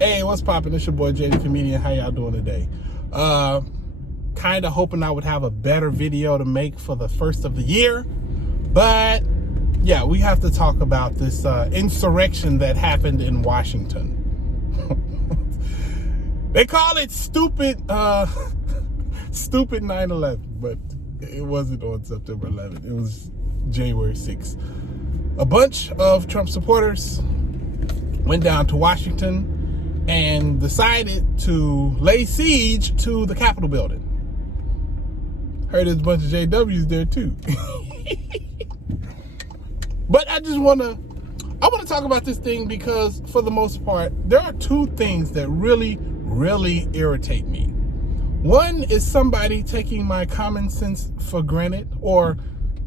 Hey, what's poppin'? It's your boy Jay the Comedian. How y'all doing today? Kind of hoping I would have a better video to make for the first of the year, but yeah, we have to talk about this insurrection that happened in Washington. They call it stupid 9/11, but it wasn't on September 11th. It was January 6th. A bunch of Trump supporters went down to Washington and decided to lay siege to the Capitol building. Heard there's a bunch of JWs there too. But I want to talk about this thing because for the most part, there are two things that really irritate me. One is somebody taking my common sense for granted or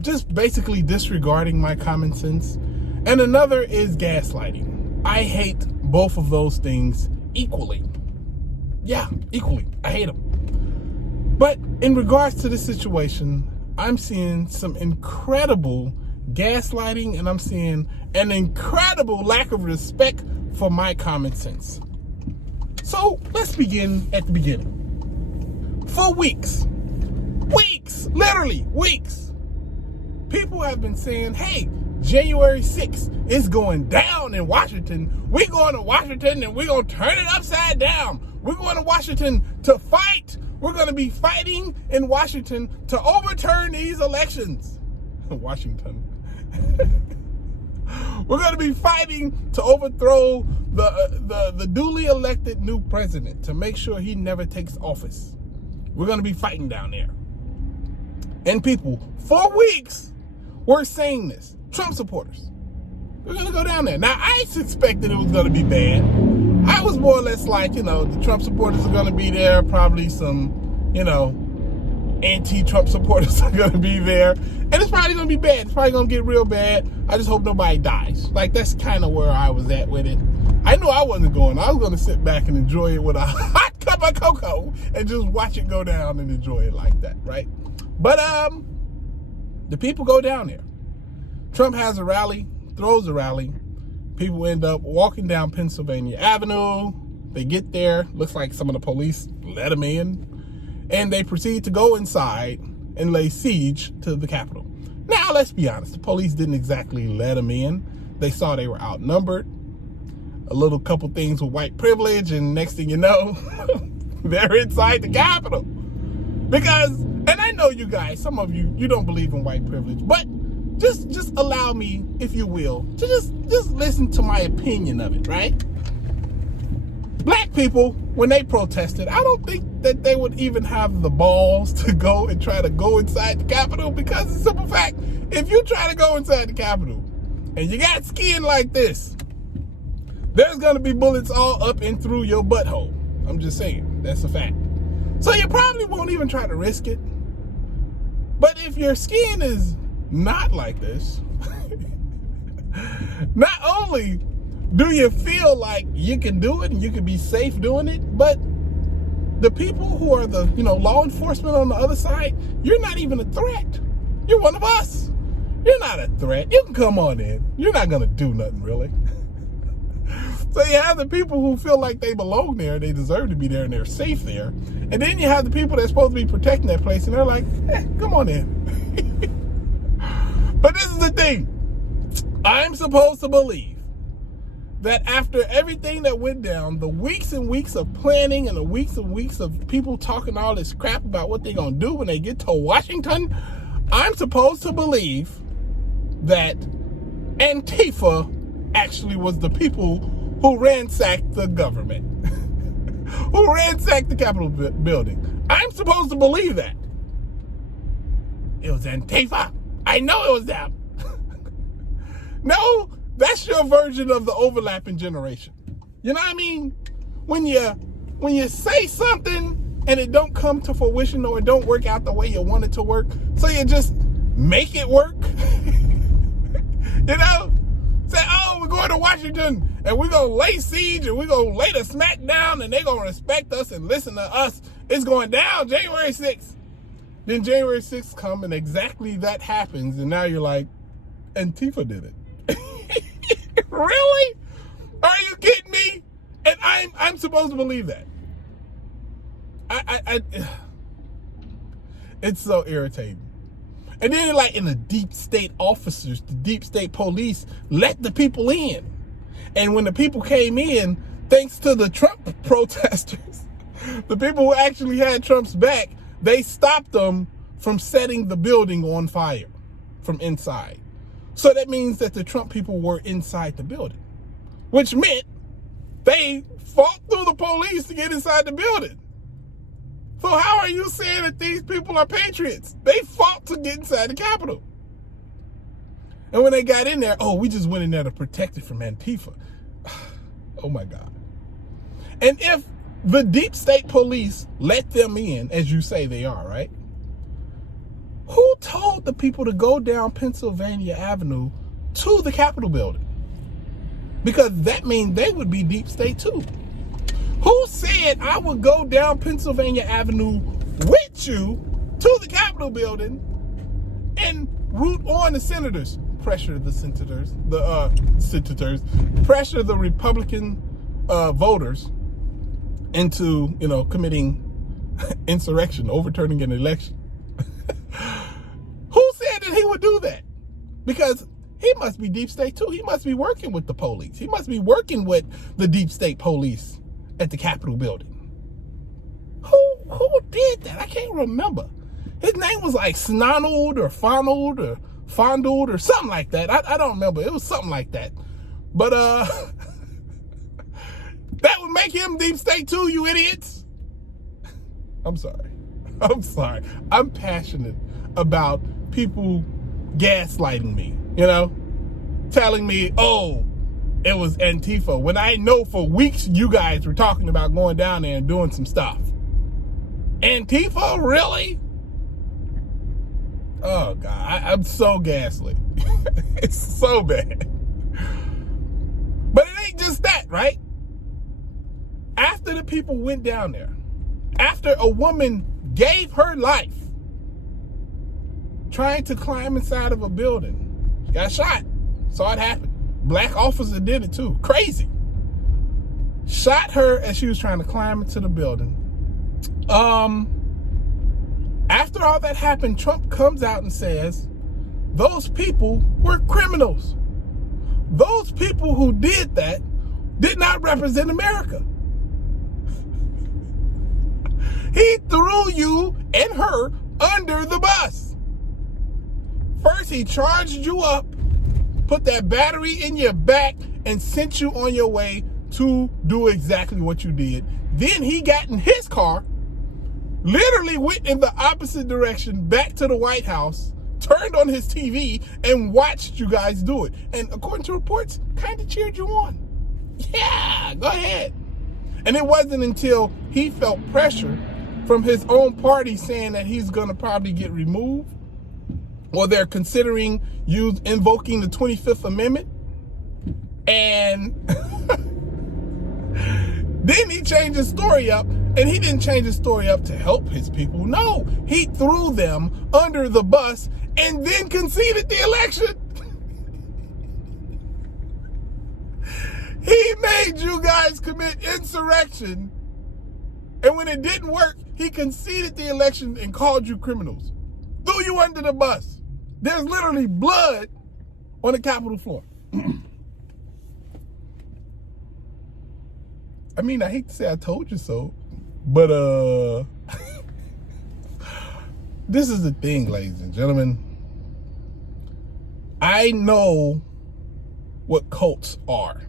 just basically disregarding my common sense. And another is gaslighting. I hate both of those things equally. Yeah, equally. I hate them. But in regards to this situation, I'm seeing some incredible gaslighting and I'm seeing an incredible lack of respect for my common sense. So let's begin at the beginning. For weeks, literally weeks, people have been saying, hey, January 6th is going down in Washington. We're going to Washington and we're going to turn it upside down. We're going to Washington to fight. We're going to be fighting in Washington to overturn these elections. Washington. We're going to be fighting to overthrow the duly elected new president to make sure he never takes office. We're going to be fighting down there. And people, for weeks, were saying this. Trump supporters. We're going to go down there. Now, I suspected it was going to be bad. I was more or less like, the Trump supporters are going to be there. Probably some, anti-Trump supporters are going to be there. And it's probably going to be bad. It's probably going to get real bad. I just hope nobody dies. Like, that's kind of where I was at with it. I knew I wasn't going. I was going to sit back and enjoy it with a hot cup of cocoa and just watch it go down and enjoy it like that, right? But the people go down there. Trump has a rally, throws a rally. People end up walking down Pennsylvania Avenue. They get there. Looks like some of the police let them in. And they proceed to go inside and lay siege to the Capitol. Now, let's be honest. The police didn't exactly let them in. They saw they were outnumbered. A little couple things with white privilege. And next thing you know, they're inside the Capitol. Because, and I know you guys, some of you don't believe in white privilege. But just allow me, if you will, to just listen to my opinion of it, right? Black people, when they protested, I don't think that they would even have the balls to go and try to go inside the Capitol because of the simple fact, if you try to go inside the Capitol and you got skin like this, there's going to be bullets all up and through your butthole. I'm just saying, that's a fact. So you probably won't even try to risk it. But if your skin is not like this, not only do you feel like you can do it and you can be safe doing it, but the people who are the law enforcement on the other side, you're not even a threat. You're one of us. You're not a threat. You can come on in. You're not going to do nothing really. So you have the people who feel like they belong there, they deserve to be there, and they're safe there. And then you have the people that's supposed to be protecting that place, and they're like, come on in. But this is the thing. I'm supposed to believe that after everything that went down, the weeks and weeks of planning and the weeks and weeks of people talking all this crap about what they're going to do when they get to Washington, I'm supposed to believe that Antifa actually was the people who ransacked the government, who ransacked the Capitol building. I'm supposed to believe that. It was Antifa. I know it was them. No, that's your version of the overlapping generation. You know what I mean? When you say something and it don't come to fruition or it don't work out the way you want it to work, so you just make it work. Say, oh, we're going to Washington and we're going to lay siege and we're going to lay the smack down and they're going to respect us and listen to us. It's going down January 6th. Then January 6th come and exactly that happens. And now you're like, Antifa did it. Really? Are you kidding me? And I'm supposed to believe that? It's so irritating. And then like in the deep state officers, the deep state police let the people in. And when the people came in, thanks to the Trump protesters, the people who actually had Trump's back, they stopped them from setting the building on fire from inside. So that means that the Trump people were inside the building, which meant they fought through the police to get inside the building. So how are you saying that these people are patriots? They fought to get inside the Capitol. And when they got in there, oh, we just went in there to protect it from Antifa. Oh my God. And if the deep state police let them in, as you say they are, right? Who told the people to go down Pennsylvania Avenue to the Capitol building? Because that means they would be deep state too. Who said I would go down Pennsylvania Avenue with you to the Capitol building and root on the senators, pressure the senators, pressure the Republican voters into, committing insurrection, overturning an election? Who said that he would do that? Because he must be deep state too. He must be working with the police. He must be working with the deep state police at the Capitol building. Who did that? I can't remember. His name was like Snonald or Fonald or Fondled or something like that. I don't remember. It was something like that. But that would make him deep state too, you idiots. I'm sorry. I'm passionate about people gaslighting me, telling me, oh, it was Antifa, when I know for weeks you guys were talking about going down there and doing some stuff. Antifa, really? Oh God, I'm so gaslit. It's so bad. But it ain't just that, right? After the people went down there, after a woman gave her life trying to climb inside of a building, she got shot. Saw it happen. Black officer did it too. Crazy. Shot her as she was trying to climb into the building. After all that happened, Trump comes out and says, those people were criminals. Those people who did that did not represent America. He threw you and her under the bus. First, he charged you up, put that battery in your back, and sent you on your way to do exactly what you did. Then he got in his car, literally went in the opposite direction back to the White House, turned on his TV, and watched you guys do it. And according to reports, kind of cheered you on. Yeah, go ahead. And it wasn't until he felt pressure from his own party saying that he's going to probably get removed, or they're considering invoking the 25th Amendment. And then he changed his story up, and he didn't change his story up to help his people. No, he threw them under the bus and then conceded the election. He made you guys commit insurrection, and when it didn't work, he conceded the election and called you criminals. Threw you under the bus. There's literally blood on the Capitol floor. I mean, I hate to say I told you so, but this is the thing, ladies and gentlemen. I know what cults are.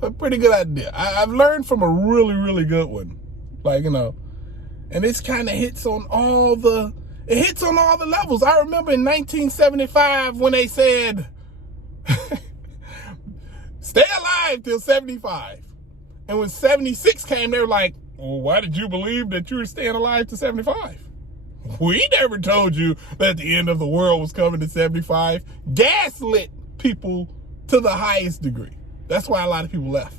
A pretty good idea. I've learned from a really, really good one. And this kind of hits on all the levels. I remember in 1975 when they said, stay alive till 75. And when 76 came, they were like, well, why did you believe that you were staying alive to 75? We never told you that the end of the world was coming to 75. Gaslit people to the highest degree. That's why a lot of people left.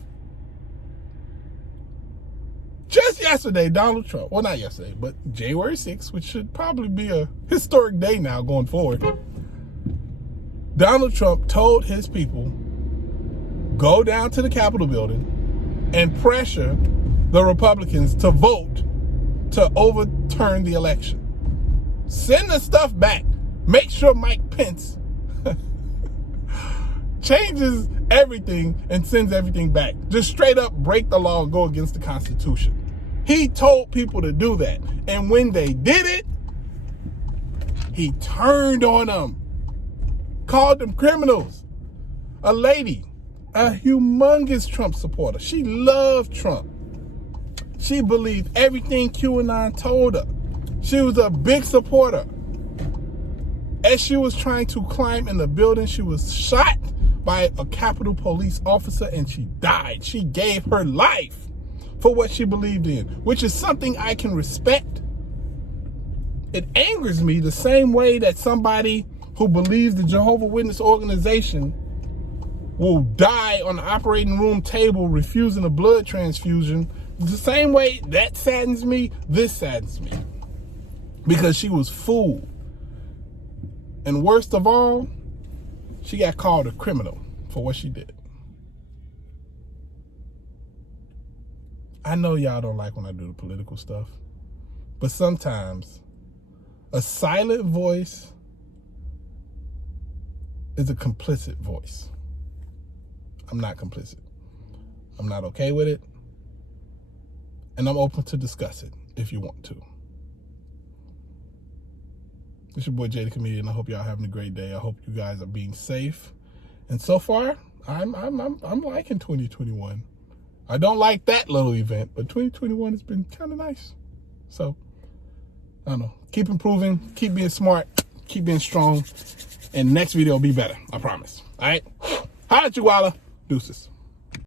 Just yesterday, Donald Trump, well, not yesterday, but January 6th, which should probably be a historic day now going forward, Donald Trump told his people, go down to the Capitol building and pressure the Republicans to vote to overturn the election. Send the stuff back. Make sure Mike Pence changes everything and sends everything back. Just straight up break the law and go against the Constitution. He told people to do that. And when they did it, he turned on them, called them criminals. A lady, a humongous Trump supporter. She loved Trump. She believed everything QAnon told her. She was a big supporter. As she was trying to climb in the building, she was shot by a Capitol Police officer and she died. She gave her life for what she believed in, which is something I can respect. It angers me the same way that somebody who believes the Jehovah Witness organization will die on the operating room table refusing a blood transfusion. The same way that saddens me, this saddens me. Because she was fooled. And worst of all, she got called a criminal for what she did. I know y'all don't like when I do the political stuff, but sometimes a silent voice is a complicit voice. I'm not complicit. I'm not okay with it. And I'm open to discuss it if you want to. It's your boy Jay the Comedian. I hope y'all having a great day. I hope you guys are being safe. And so far, I'm liking 2021. I don't like that little event, but 2021 has been kind of nice. So, I don't know. Keep improving. Keep being smart. Keep being strong. And next video will be better. I promise. All right? Holla at you, Walla. Deuces.